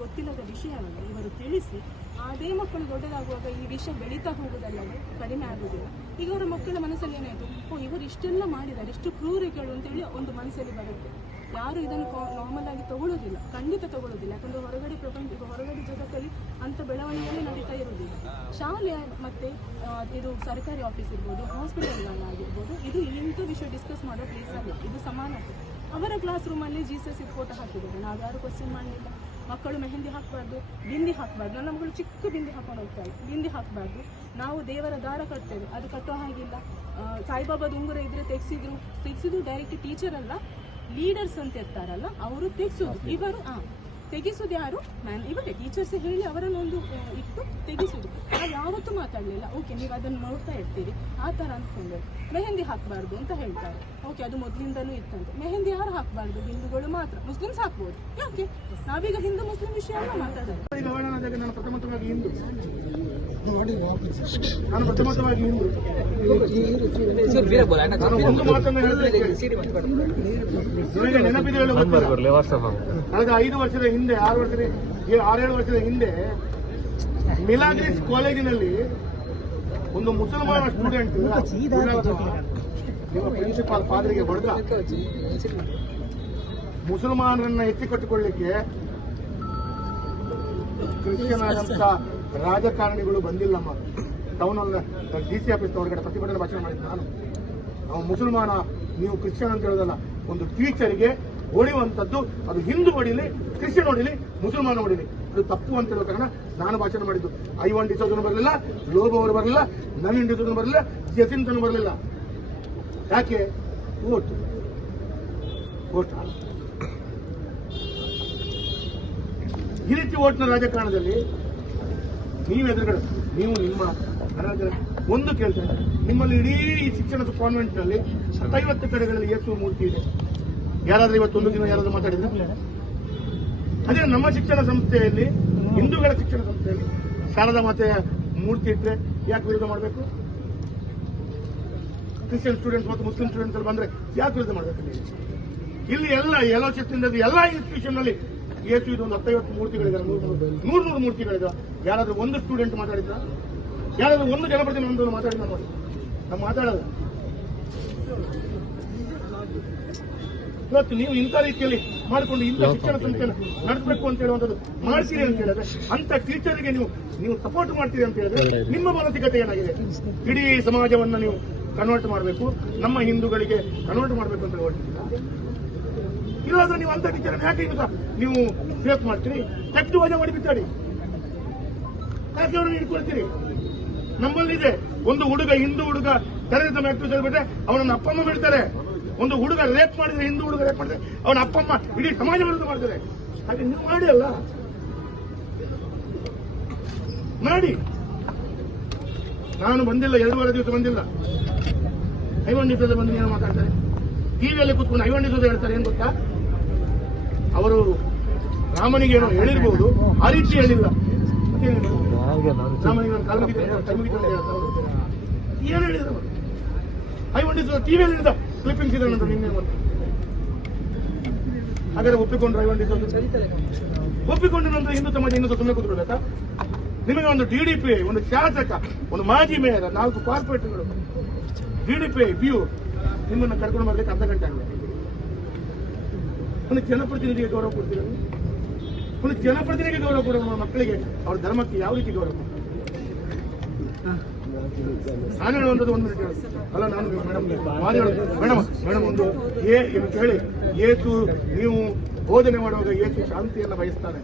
ಗೊತ್ತಿಲ್ಲದ ವಿಷಯವನ್ನು ಇವರು ತಿಳಿಸಿ ಅದೇ ಮಕ್ಕಳು ದೊಡ್ಡದಾಗುವಾಗ ಈ ವಿಷಯ ಬೆಳೀತಾ ಹೋಗುದಲ್ಲದೆ ಕಡಿಮೆ ಆಗುದಿಲ್ಲ ಈಗ ಅವರ ಮಕ್ಕಳ ಮನಸ್ಸಲ್ಲಿ ಏನಾಯಿತು? ಓ, ಇವರು ಇಷ್ಟೆಲ್ಲ ಮಾಡಿದ್ದಾರೆ, ಇಷ್ಟು ಕ್ರೂರಿಗಳು ಅಂತೇಳಿ ಒಂದು ಮನಸ್ಸಲ್ಲಿ ಬರುತ್ತೆ. ಯಾರು ಇದನ್ನು ನಾರ್ಮಲ್ ಆಗಿ ತಗೊಳ್ಳೋದಿಲ್ಲ ಖಂಡಿತ ತಗೊಳ್ಳೋದಿಲ್ಲ ಯಾಕಂದ್ರೆ ಹೊರಗಡೆ ಪ್ರಪಂಚ ಹೊರಗಡೆ ಜಗತ್ತಲ್ಲಿ ಅಂತ ಬೆಳವಣಿಗೆ ನಡೀತಾ ಇರೋದಿಲ್ಲ ಶಾಲೆ ಮತ್ತೆ ಇದು ಸರ್ಕಾರಿ ಆಫೀಸ್ ಇರ್ಬೋದು ಹಾಸ್ಪಿಟಲ್ಗಳಾಗಿರ್ಬೋದು ಇದು ಇಂಥ ವಿಷಯ ಡಿಸ್ಕಸ್ ಮಾಡೋ ಪ್ಲೇಸ್ ಅಲ್ಲ. ಇದು ಸಮಾನತೆ. ಅವರ ಕ್ಲಾಸ್ ರೂಮಲ್ಲಿ ಜೀಸಸ್ ಫೋಟೋ ಹಾಕಿದ್ದಾರೆ. ನಾವು ಯಾರು ಕ್ವಶನ್ ಮಾಡಲಿಲ್ಲ. ಮಕ್ಕಳು ಮೆಹಂದಿ ಹಾಕಬಾರ್ದು, ಬಿಂದಿ ಹಾಕಬಾರ್ದು. ನನ್ನ ಮಗಳು ಚಿಕ್ಕ ಬಿಂದಿ ಹಾಕೊಂಡು ಹೋಗ್ತಾರೆ ಬಿಂದಿ ಹಾಕಬಾರ್ದು. ನಾವು ದೇವರ ದಾರ ಕಟ್ತೇವೆ. ಅದು ಕಟ್ಟೋ ಹಾಗಿಲ್ಲ. ಸಾಯಿಬಾಬಾದ ಉಂಗುರ ಇದ್ರೆ ತೆಗ್ಸಿದ್ರು. ತೆಗ್ಸಿದ್ರು ಡೈರೆಕ್ಟ್ ಟೀಚರ್ ಅಲ್ಲ. ಲೀಡರ್ಸ್ ಅಂತ ಇರ್ತಾರಲ್ಲ ಅವರು ತೆಗೆಸೋದು. ಇವರು ಆ ತೆಗಿಸೋದು ಯಾರು? ಮ್ಯಾನ್ ಇವರೇ ಟೀಚರ್ಸ್ ಹೇಳಿ ಅವರನ್ನು ಒಂದು ಇಟ್ಟು ತೆಗಿಸೋದು. ನಾವು ಯಾವತ್ತೂ ಮಾತಾಡಲಿಲ್ಲ. ಓಕೆ ನೀವು ಅದನ್ನು ನೋಡ್ತಾ ಇರ್ತೀರಿ. ಆ ಥರ ಅಂದ್ಕೊಂಡು ಮೆಹಂದಿ ಹಾಕಬಾರ್ದು ಅಂತ ಹೇಳ್ತಾರೆ. ಓಕೆ ಅದು ಮೊದಲಿಂದಲೂ ಇತ್ತಂತೆ. ಮೆಹಂದಿ ಯಾರು ಹಾಕಬಾರ್ದು? ಹಿಂದೂಗಳು ಮಾತ್ರ. ಮುಸ್ಲಿಮ್ಸ್ ಹಾಕ್ಬೋದು. ಯಾಕೆ? ನಾವೀಗ ಹಿಂದೂ ಮುಸ್ಲಿಂ ವಿಷಯ ಎಲ್ಲ ಮಾತಾಡೋದು ನಾನು ಪ್ರಥಮತವಾಗಿ ಹಿಂದೂ. ನಾನು ನೆನಪಿದೆ. ಕಳೆದ ಐದು ವರ್ಷದ ಹಿಂದೆ ಆರು ವರ್ಷದ ಆರೇಳು ವರ್ಷದ ಹಿಂದೆ ಮಿಲಾಗ್ರಿಸ್ ಕಾಲೇಜಿನಲ್ಲಿ ಒಂದು ಮುಸಲ್ಮಾನ ಸ್ಟೂಡೆಂಟ್ ನಿಮ್ಮ ಪ್ರಿನ್ಸಿಪಾಲ್ ಪಾದ್ರಿಗೆ ಹೊಡೆದ. ಮುಸಲ್ಮಾನರನ್ನ ಎತ್ತಿಕೊಟ್ಟುಕೊಳ್ಳಿಕ್ಕೆ ಕ್ರಿಶ್ಚಿಯನ್ ಆದಂತ ರಾಜಕಾರಣಿಗಳು ಬಂದಿಲ್ಲಮ್ಮ ಟೌನ್ ಡಿ ಸಿ ಆಫೀಸ್ ಹೊರಗಡೆ ಪ್ರತಿಭಟನೆ ಭಾಷಣ ಮಾಡಿದ್ದು ನಾನು. ನಾವು ಮುಸಲ್ಮಾನ, ನೀವು ಕ್ರಿಶ್ಚಿಯನ್ ಅಂತ ಹೇಳೋದಲ್ಲ, ಒಂದು ಟೀಚರ್ಗೆ ಹೊಡೆಯುವಂಥದ್ದು, ಅದು ಹಿಂದೂ ಹೊಡಿಲಿ, ಕ್ರಿಶ್ಚಿಯನ್ ಹೊಡಿಲಿ, ಮುಸಲ್ಮಾನ ಹೊಡಿಲಿ. ಅದು ತಪ್ಪು ಅಂತ ಹೇಳೋ ಕಾರಣ ನಾನು ಭಾಷಣ ಮಾಡಿದ್ದು. ಐವನ್ ಡಿಸೋದನು ಬರಲಿಲ್ಲ ಲೋಬೋ ಅವರು ಬರಲಿಲ್ಲ ನವೀನ್ ಡಿಸೋದನು ಬರಲಿಲ್ಲ ಜಸಿಂತನು ಬರಲಿಲ್ಲ. ಯಾಕೆ? ಓಟ್ ಓಟ್ ಈ ರೀತಿ ಓಟ್ನ ರಾಜಕಾರಣದಲ್ಲಿ ನೀವು ಎದುರುಗಡೆ, ನೀವು ನಿಮ್ಮ ಒಂದು ಕೆಲಸ ನಿಮ್ಮಲ್ಲಿ ಇಡೀ ಶಿಕ್ಷಣದ ಕಾನ್ವೆಂಟ್ನಲ್ಲಿ ಹತ್ತೈವತ್ತು ಕಡೆಗಳಲ್ಲಿ ಏಸು ಮೂರ್ತಿ ಇದೆ. ಯಾರಾದ್ರೂ ಇವತ್ತೊಂದು ದಿನ ಯಾರಾದ್ರೂ ಮಾತಾಡಿದ್ರೆ? ಅದೇ ನಮ್ಮ ಶಿಕ್ಷಣ ಸಂಸ್ಥೆಯಲ್ಲಿ, ಹಿಂದೂಗಳ ಶಿಕ್ಷಣ ಸಂಸ್ಥೆಯಲ್ಲಿ ಶಾರದಾ ಮಾತೆಯ ಮೂರ್ತಿ ಇಟ್ಟರೆ ಯಾಕೆ ವಿರೋಧ ಮಾಡಬೇಕು? ಕ್ರಿಶ್ಚಿಯನ್ ಸ್ಟೂಡೆಂಟ್ಸ್ ಮತ್ತು ಮುಸ್ಲಿಂ ಸ್ಟೂಡೆಂಟ್ಸ್ ಬಂದ್ರೆ ಯಾಕೆ ವಿರೋಧ ಮಾಡಬೇಕು? ಇಲ್ಲಿ ಎಲ್ಲ ಎಲೋಚಿಸ್ತಿಂದ ಎಲ್ಲ ಇನ್ಸ್ಟಿಟ್ಯೂಷನ್ನಲ್ಲಿ ಏಸು ಇದು ಒಂದು ಹತ್ತೈವತ್ತು ಮೂರ್ತಿಗಳಿದ್ದಾರೆ ನೂರು ನೂರು. ಮೂರ್ತಿಗಳಿದ್ದಾವೆ ಯಾರಾದ್ರೂ ಒಂದು ಸ್ಟೂಡೆಂಟ್ ಮಾತಾಡಿದ್ರ? ಯಾರಾದ್ರೂ ಒಂದು ಜನಪ್ರತಿನಿಧಿ ಮಾತಾಡಿದ ನೋಡಿ ನಾವು ಮಾತಾಡಲ್ಲ. ಇವತ್ತು ನೀವು ಇಂಥ ರೀತಿಯಲ್ಲಿ ಮಾಡಿಕೊಂಡು ಇಂಥ ಶಿಕ್ಷಣ ಸಂಸ್ಥೆ ನಡೆಸಬೇಕು ಅಂತ ಹೇಳುವಂಥದ್ದು ಮಾಡ್ತೀರಿ ಅಂತ ಹೇಳಿದ್ರೆ ಅಂತ ಟೀಚರ್ಗೆ ನೀವು ನೀವು ಸಪೋರ್ಟ್ ಮಾಡ್ತೀರಿ ಅಂತ ಹೇಳಿದ್ರೆ ನಿಮ್ಮ ಮಾನಸಿಕತೆ ಏನಾಗಿದೆ? ಇಡೀ ಸಮಾಜವನ್ನ ನೀವು ಕನ್ವರ್ಟ್ ಮಾಡಬೇಕು. ನಮ್ಮ ಹಿಂದೂಗಳಿಗೆ ಕನ್ವರ್ಟ್ ಮಾಡಬೇಕು ಅಂತ ಹೊರಟಿದ್ದೀರಾ ಇಲ್ಲಾಂದ್ರೆ ನೀವು ಅಂತ ಟೀಚರ್ ಯಾಕೆ ಈಗ ನೀವು ಸೇಫ್ ಮಾಡ್ತೀರಿ. ಕಟ್ಟು ವಜಾ ಮಾಡಿ ಯಾಕೆ ಅವ್ರನ್ನ ಇಟ್ಕೊಳ್ತೀರಿ ನಮ್ಮಲ್ಲಿದೆ ಒಂದು ಹುಡುಗ, ಹಿಂದೂ ಹುಡುಗ ಟೆರರಿಸಂ ಆಕ್ಟಿವ್ ಹೇಳ್ಬಿಟ್ರೆ ಅವನನ್ನ ಅಪ್ಪಮ್ಮ ಬಿಡ್ತಾರೆ ಒಂದು ಹುಡುಗ ರೇಪ್ ಮಾಡಿದ್ರೆ ಹಿಂದೂ ಹುಡುಗ ರೇಪ್ ಮಾಡಿದ್ರೆ ಅವನ ಅಪ್ಪಮ್ಮ ಇಡೀ ಸಮಾಜ ವಿರುದ್ಧ ಮಾಡ್ತಾರೆ. ಹಾಗೆ ನೀವು ಮಾಡಿ ಅಲ್ಲ. ಮಾಡಿ. ನಾನು ಬಂದಿಲ್ಲ ಎರಡೂವರೆ ದಿವಸ ಬಂದಿಲ್ಲ. ಐವನ್ ಐವಣ್ಣಿಸದ ಬಂದು ಏನು ಮಾತಾಡ್ತಾರೆ. ಟಿವಿಯಲ್ಲಿ ಕೂತ್ಕೊಂಡು ಐವಣ್ಣಿಸೋದು ಹೇಳ್ತಾರೆ ಏನ್ ಗೊತ್ತಾ? ಅವರು ರಾಮನಿಗೆ ಏನೋ ಹೇಳಿರ್ಬಹುದು ಆ ರೀತಿ ಹೇಳಿಲ್ಲ? ರಾಮನಿಗೆ ಅಂತ ಏನು ಹೇಳಿದ್ರು? ಐವಣ್ಣಿಸೋದು ಟಿವಿಯಲ್ಲಿ ಹೇಳಿದ ಕ್ಲಿಪ್ಪಿಂಗ್ಸ್ ಇದೆ ನಂತರ ನಿನ್ನೆ ಹಾಗಾದ್ರೆ ಒಪ್ಪಿಕೊಂಡ್ರು ಐವಣ್ಣಿಸೋದು ಒಪ್ಪಿಕೊಂಡ ನಂತರ ಹಿಂದೂ ಸಮಾಜ ಇನ್ನೂ ಸುಮ್ಮನೆ ಕೂತ್ಕೊಳ್ಬೇಕಾ ನಿಮಗೆ ಒಂದು ಟಿಡಿಪಿ ಒಂದು ಶಾಸಕ ಒಂದು ಮಾಜಿ ಮೇಯರ್ ನಾಲ್ಕು ಕಾರ್ಪೊರೇಟ್ಗಳು ಡಿಡಿಪಿ ಬಿಯು ನಿಮ್ಮನ್ನ ಕರ್ಕೊಂಡು ಬರ್ಲಿಕ್ಕೆ ಅರ್ಧ ಗಂಟೆ ಆಗಲಿ ಒಂದು ಜನಪ್ರತಿನಿಧಿಗೆ ಗೌರವ ಕೊಡ್ತೀರ? ಒಂದು ಜನಪ್ರತಿನಿಧಿಗೆ ಗೌರವ ನಮ್ಮ ಮಕ್ಕಳಿಗೆ ಅವ್ರ ಧರ್ಮಕ್ಕೆ ಯಾವ ರೀತಿ ಗೌರವ ನಾನು ಹೇಳುವಂಥದ್ದು ಒಂದು ಮಿನಿಟ್ ಹೇಳು. ಅಲ್ಲ ನಾನು ಮೇಡಮ್ ಮೇಡಮ್ ಮೇಡಮ್ ಒಂದು ಏ ಅಂತ ಹೇಳಿ ಏಸು ನೀವು ಬೋಧನೆ ಮಾಡುವಾಗ ಏಸು ಶಾಂತಿಯನ್ನ ಬಯಸ್ತಾನೆ.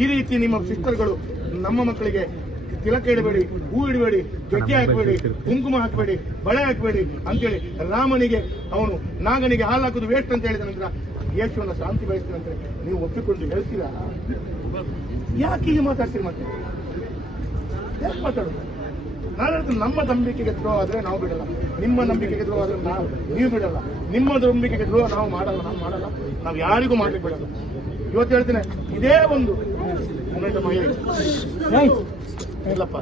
ಈ ರೀತಿ ನಿಮ್ಮ ಸಿಸ್ಟರ್ಗಳು ನಮ್ಮ ಮಕ್ಕಳಿಗೆ ತಿಲಕ ಇಡಬೇಡಿ ಹೂ ಇಡಬೇಡಿ ಗೆಜ್ಜೆ ಹಾಕಬೇಡಿ ಕುಂಕುಮ ಹಾಕಬೇಡಿ ಬಳೆ ಹಾಕಬೇಡಿ ಅಂತೇಳಿ ರಾಮನಿಗೆ ಅವನು ನಾಗನಿಗೆ ಹಾಲು ಹಾಕುದು ವೇಸ್ಟ್ ಅಂತ ಹೇಳಿದ ನಂತರ ಯೇಸುವನ್ನ ಶಾಂತಿ ಬಯಸ್ತೀನಂತೆ ನೀವು ಒಪ್ಪಿಕೊಂಡು ಹೇಳ್ತೀರಾ? ಯಾಕೆ ಹೀಗೆ ಮಾತಾಡ್ತೀರಿ ಮತ್ತೆ? ಯಾಕೆ ಮಾತಾಡೋದು? ನಾನು ನಮ್ಮ ನಂಬಿಕೆಗೆ ದ್ರೋಹ ಆದ್ರೆ ನಾವು ಬಿಡಲ್ಲ. ನಿಮ್ಮ ನಂಬಿಕೆಗೆ ದ್ರೋಹ ಆದ್ರೆ ನಾವು ನೀವು ಬಿಡಲ್ಲ. ನಿಮ್ಮ ನಂಬಿಕೆಗೆ ದ್ರೋಹ ನಾವು ಮಾಡಲ್ಲ ನಾವು ಮಾಡಲ್ಲ. ನಾವು ಯಾರಿಗೂ ಮಾಡ್ಲಿಕ್ಕೆ ಬಿಡಲ್ಲ. ಇವತ್ತು ಹೇಳ್ತೀನಿ ಇದೇ ಒಂದು. ಮೊಮೆಂಟ್ ಇಲ್ಲಪ್ಪ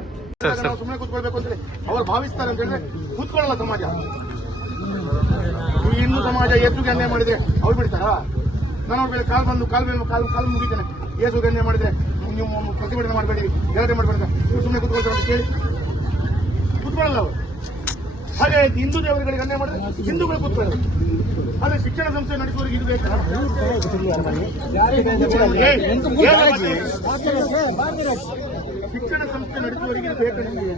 ನಾವು ಸುಮ್ಮನೆ ಕೂತ್ಕೊಳ್ಬೇಕು ಅಂತ ಹೇಳಿ ಅವ್ರು ಭಾವಿಸ್ತಾರೆ ಅಂತ ಹೇಳಿದ್ರೆ ಕೂತ್ಕೊಳ್ಳಲ್ಲ ಸಮಾಜ ಈ ಹಿಂದೂ ಸಮಾಜ ಯೇಸುಗೆ ಅನ್ಯಾಯ ಮಾಡಿದ್ರೆ ಅವ್ರು ಬಿಡ್ತಾರ ನಾನು ಅವ್ರ ಮೇಲೆ ಕಾಲ್ ಬಂದು ಕಾಲು ಮೇಲೆ ಕಾಲು ಕಾಲ್ ಮುಗಿತೇನೆ ಯೇಸುಗೆ ಅನ್ಯಾಯ ಮಾಡಿದ್ರೆ ನೀವು ಪ್ರತಿಭಟನೆ ಮಾಡಬೇಡಿ ಗಲಾಟೆ ಮಾಡಬೇಡಿ ನೀವು ಸುಮ್ಮನೆ ಕೂತ್ಕೊಳ್ತಾರೆ ಅಂತ ಕೇಳಿ ಕೂತ್ಕೊಳ್ಳಲ್ಲ ಅವರು ಹಾಗೆ ಹಿಂದೂ ದೇವರುಗಳಿಗೆ ಅನ್ಯಾಯ ಮಾಡಿದ್ರೆ ಹಿಂದೂಗಳು ಕೂತ್ಕೊಳ್ಳೋದು ಆದ್ರೆ ಶಿಕ್ಷಣ ಸಂಸ್ಥೆ ನಡೆಸುವವರಿಗೆ ಇದು ಬೇಕಾ? ಶಿಕ್ಷಣ ಸಂಸ್ಥೆ ನಡೆಸುವವರಿಗೆ ಬೇಕಾಗಿದೆ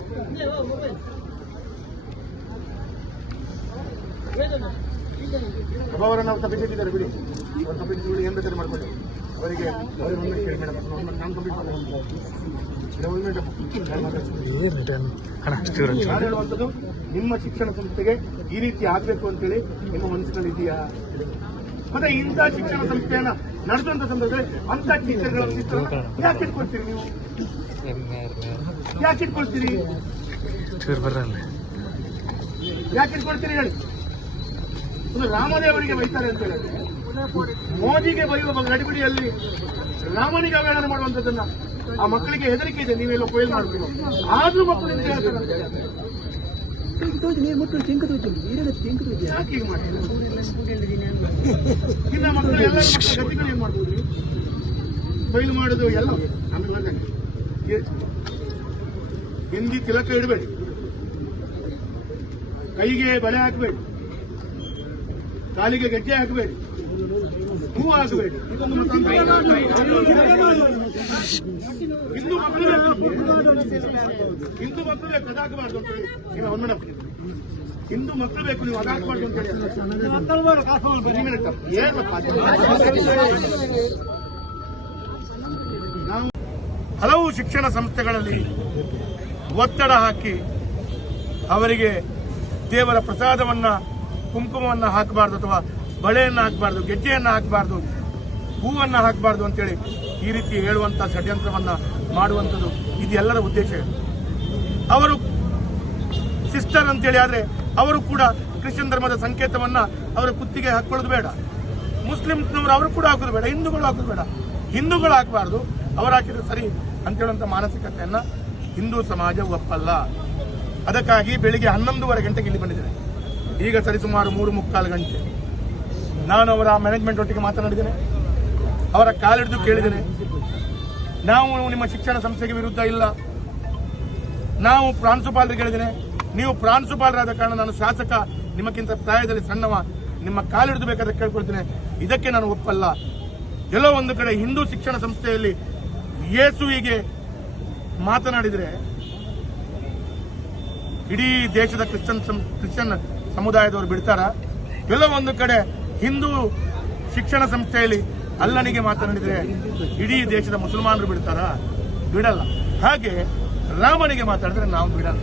ಅವರನ್ನು ನಾವು ತಪ್ಪಿಸಿದ್ದಾರೆ ಬಿಡಿ. ಅವ್ರು ತಪ್ಪಿಸಿ ಬಿಡಿ ಏನ್ ಬೇಕಾದ್ರೆ ಮಾಡ್ಕೊಳ್ಳಿ. ಅವರಿಗೆ ಅವರಿಗೆ ಕೇಳಿ ಮೇಡಮ್. ನಾನು ಹೇಳುವಂಥದ್ದು? ನಿಮ್ಮ ಶಿಕ್ಷಣ ಸಂಸ್ಥೆಗೆ ಈ ರೀತಿ ಆಗ್ಬೇಕು ಅಂತೇಳಿ ನಿಮ್ಮ ಮನಸ್ಸಿನಲ್ಲಿ ಇದೆಯಾ? ಮತ್ತೆ ಇಂಥ ಶಿಕ್ಷಣ ಸಂಸ್ಥೆಯನ್ನ ನಡೆಸುವಂತ ಸಂದರ್ಭದಲ್ಲಿ ಅಂತ ಟೀಚರ್ಗಳ ಯಾಕೆ ಇಟ್ಕೊಳ್ತೀರಿ ನೀವು? ಯಾಕೆ ಇಟ್ಕೊಳ್ತೀರಿ? ಯಾಕೆ ಇಟ್ಕೊಳ್ತೀರಿ ಹೇಳಿ. ರಾಮದೇವರಿಗೆ ಬೈತಾರೆ ಅಂತ ಹೇಳಿದ್ರೆ ಮೋದಿಗೆ ಬೈಯುವ ನಡಿಬಿಡಿಯಲ್ಲಿ ರಾಮನಿಗೆ ಅವಹೇಳನ ಮಾಡುವಂತದನ್ನ ಆ ಮಕ್ಕಳಿಗೆ ಹೆದರಿಕೆ ಇದೆ ನೀವೆಲ್ಲ ಕೊಯ್ಲು ಮಾಡ್ತೀವಿ ಆದ್ರೂ ಮಕ್ಕಳು ಅಂತ ಹೇಳ್ತಾರೆ ಯಾಕೆ ಹೀಗೆ ಮಾಡ್ತೀರಿ? ಇನ್ನ ಮಕ್ಕಳು ಎಲ್ಲ ಗತಿಗಳು ಏನ್ ಮಾಡ್ಬೋದು? ಕೊಯ್ಲು ಮಾಡುದು ಎಲ್ಲ ಆಮೇಲೆ ಮಾಡ್ತಾರೆ. ಎ- ಹಿಂದಿ ತಿಲಕ ಇಡಬೇಡಿ ಕೈಗೆ ಬಳೆ ಹಾಕಬೇಡಿ ಕಾಲಿಗೆ ಗೆಜ್ಜೆ ಹಾಕಬೇಡಿ ಹೂ ಹಾಕಬೇಡಿ ಇದೊಂದು ಮತಾಂತರ ಹಿಂದೂ ಮಕ್ಕಳು ಹಿಂದೂ ಮಕ್ಕಳು ಬೇಕು ಅದಾಗಬಾರ್ದು ಅಂತ ಹೇಳಿ ನೀವು ಒಂದು ಮೇಡಮ್ ಹಿಂದೂ ಮಕ್ಕಳು ಬೇಕು ನೀವು ಅದಾಗಬಾರ್ದು ಅಂತ ಹೇಳಿ ಒಂದು minute. ಏನಪ್ಪ ಅದು? ನಾವು ಹಲವು ಶಿಕ್ಷಣ ಸಂಸ್ಥೆಗಳಲ್ಲಿ ಒತ್ತಡ ಹಾಕಿ ಅವರಿಗೆ ದೇವರ ಪ್ರಸಾದವನ್ನ, ಕುಂಕುಮವನ್ನು ಹಾಕಬಾರ್ದು ಅಥವಾ ಬಳೆಯನ್ನು ಹಾಕಬಾರ್ದು, ಗೆಜ್ಜೆಯನ್ನ ಹಾಕಬಾರ್ದು, ಹೂವನ್ನ ಹಾಕಬಾರ್ದು ಅಂತೇಳಿ ಈ ರೀತಿ ಹೇಳುವಂಥ ಷಡ್ಯಂತ್ರವನ್ನು ಮಾಡುವಂಥದ್ದು ಇದು ಎಲ್ಲರ ಉದ್ದೇಶ ಅವರು ಸಿಸ್ಟರ್ ಅಂತೇಳಿ ಆದ್ರೆ ಅವರು ಕೂಡ ಕ್ರಿಶ್ಚಿಯನ್ ಧರ್ಮದ ಸಂಕೇತವನ್ನ ಅವರ ಕುತ್ತಿಗೆ ಹಾಕೊಳ್ಳೋದು ಬೇಡ. ಮುಸ್ಲಿಮ್ನವರು ಅವರು ಕೂಡ ಹಾಕೋದು ಬೇಡ, ಹಿಂದೂಗಳು ಹಾಕೋದು ಬೇಡ. ಹಿಂದೂಗಳು ಹಾಕಬಾರ್ದು, ಅವರು ಹಾಕಿದ್ರೆ ಸರಿ. ಅಂತೇಳುವಂತ ಮಾನಸಿಕತೆಯನ್ನ ಹಿಂದೂ ಸಮಾಜ ಒಪ್ಪಲ್ಲ. ಅದಕ್ಕಾಗಿ ಬೆಳಿಗ್ಗೆ ಹನ್ನೊಂದುವರೆ ಗಂಟೆಗೆ ಇಲ್ಲಿ ಬಂದಿದ್ದೇನೆ. ಈಗ ಸರಿಸುಮಾರು ಮೂರು ಮುಕ್ಕಾಲು ಗಂಟೆ. ನಾನು ಅವರ ಮ್ಯಾನೇಜ್ಮೆಂಟ್ ಒಟ್ಟಿಗೆ ಮಾತನಾಡಿದ್ದೇನೆ. ಅವರ ಕಾಲಿಡಿದು ಕೇಳಿದ್ದೇನೆ. ನಾವು ನಿಮ್ಮ ಶಿಕ್ಷಣ ಸಂಸ್ಥೆಗೆ ವಿರುದ್ಧ ಇಲ್ಲ. ನಾವು ಪ್ರಾಂಶುಪಾಲರಿಗೆ ಹೇಳಿದ್ದೇನೆ. ನೀವು ಪ್ರಾಂಶುಪಾಲರಾದ ಕಾರಣ ನಾನು ಶಾಸಕ, ನಿಮಗಿಂತ ಪ್ರಾಯದಲ್ಲಿ ಸಣ್ಣವ, ನಿಮ್ಮ ಕಾಲಿಡಿದು ಬೇಕಾದ್ರೆ ಕೇಳ್ಕೊಳ್ತೇನೆ. ಇದಕ್ಕೆ ನಾನು ಒಪ್ಪಲ್ಲ. ಎಲ್ಲೋ ಒಂದು ಕಡೆ ಹಿಂದೂ ಶಿಕ್ಷಣ ಸಂಸ್ಥೆಯಲ್ಲಿ ಯೇಸುವಿಗೆ ಮಾತನಾಡಿದರೆ ಇಡೀ ದೇಶದ ಕ್ರಿಶ್ಚಿಯನ್ ಕ್ರಿಶ್ಚಿಯನ್ ಸಮುದಾಯದವರು ಬಿಡ್ತಾರ? ಎಲ್ಲ ಒಂದು ಕಡೆ ಹಿಂದೂ ಶಿಕ್ಷಣ ಸಂಸ್ಥೆಯಲ್ಲಿ ಅಲ್ಲನಿಗೆ ಮಾತನಾಡಿದರೆ ಇಡೀ ದೇಶದ ಮುಸಲ್ಮಾನರು ಬಿಡ್ತಾರ? ಬಿಡಲ್ಲ. ಹಾಗೆ ರಾಮನಿಗೆ ಮಾತಾಡಿದ್ರೆ ನಾವು ಬಿಡಲ್ಲ.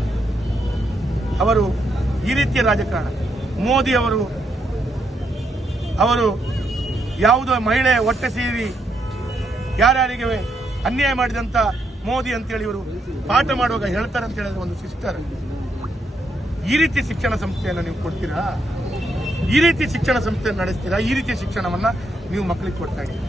ಅವರು ಈ ರೀತಿಯ ರಾಜಕಾರಣ. ಮೋದಿ ಅವರು ಅವರು ಯಾವುದೋ ಮಹಿಳೆ ಹೊಟ್ಟೆ ಸೇರಿ ಯಾರ್ಯಾರಿಗೆ ಅನ್ಯಾಯ ಮಾಡಿದಂತ ಮೋದಿ ಅಂತೇಳಿ ಇವರು ಪಾಠ ಮಾಡುವಾಗ ಹೇಳ್ತಾರೆ ಅಂತ ಹೇಳಿದ್ರೆ ಒಂದು ಸಿಸ್ಟರ್, ಈ ರೀತಿ ಶಿಕ್ಷಣ ಸಂಸ್ಥೆಯನ್ನು ನೀವು ಕೊಡ್ತೀರಾ? ಈ ರೀತಿ ಶಿಕ್ಷಣ ಸಂಸ್ಥೆಯನ್ನು ನಡೆಸ್ತೀರಾ? ಈ ರೀತಿ ಶಿಕ್ಷಣವನ್ನ ನೀವು ಮಕ್ಕಳಿಗೆ ಕೊಡ್ತಾ ಇದ್ದೀರಾ?